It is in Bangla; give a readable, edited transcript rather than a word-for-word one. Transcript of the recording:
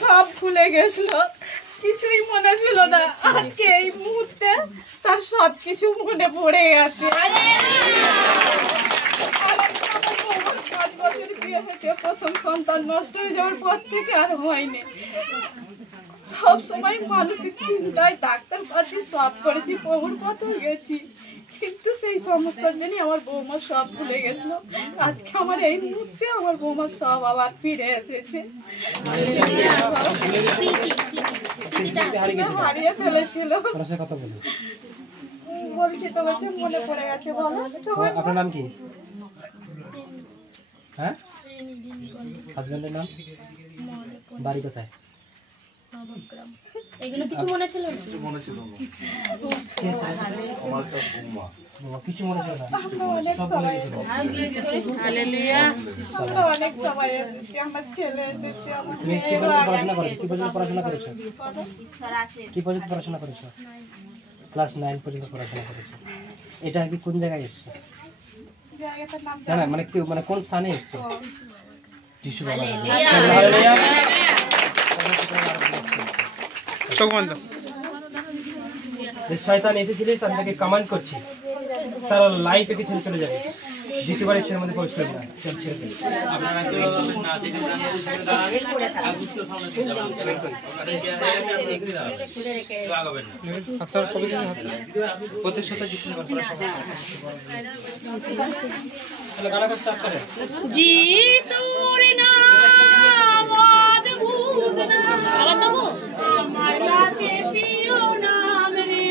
সব ভুলে গেছিল, কিছুই মনে ছিল না। আজকে এই মুহূর্তে তার সবকিছু মনে পড়ে গেছে। 5 বছর বিয়ে হয়েছে, প্রথম সন্তান নষ্ট হয়ে যাওয়ার পর থেকে আর হয়নি। সব সময় মানসিক চিন্তায় ডাক্তার পাচ্ছি, সব করেছি, প্রভুর কত গেছি, কিন্তু সেই সমস্যার জন্য আমার বৌমা সব ভুলে গেছিল। আজকে আমার এই মুহূর্তে আমার বৌমা সব আবার ফিরে এসেছে। হারিয়ে ফেলেছিল, বলছি তো বলছে মনে পড়ে গেছে। বলো আপনার নাম কি? হ্যাঁ, হাজবেন্ডের নাম? বাড়ি কোথায়? এগুলো কিছু মনে ছিল না? কিছু মনে ছিল না। আমার একটা বৌমা। কিছু মনে ছিল না? আমরা অনেক সময় হালেলুয়া। আমরা অনেক সময় এসেছি, আমার ছেলে এসেছে, আমার তুমি কি পর্যন্ত পড়াশোনা করো? কি পর্যন্ত পড়াশোনা করেছো? কি পর্যন্ত পড়াশোনা করেছো? ক্লাস 9 পর্যন্ত পড়াশোনা করেছো। এটা কি কোন জায়গায় এসছো? জায়গাটার নাম না না, মানে কি, মানে কোন স্থানে এসছো? টিস্যু বাবা। শয়তান এসেছিলিস, আমি তাকে কমান্ড করছি, সারা লাইফে কিছু চলে যাবে। দ্বিতীয়বার এর মধ্যে প্রবেশ করবে না। যিশুর নাম অদ্ভুত নাম, আমার কাছে প্রিয় নাম রে।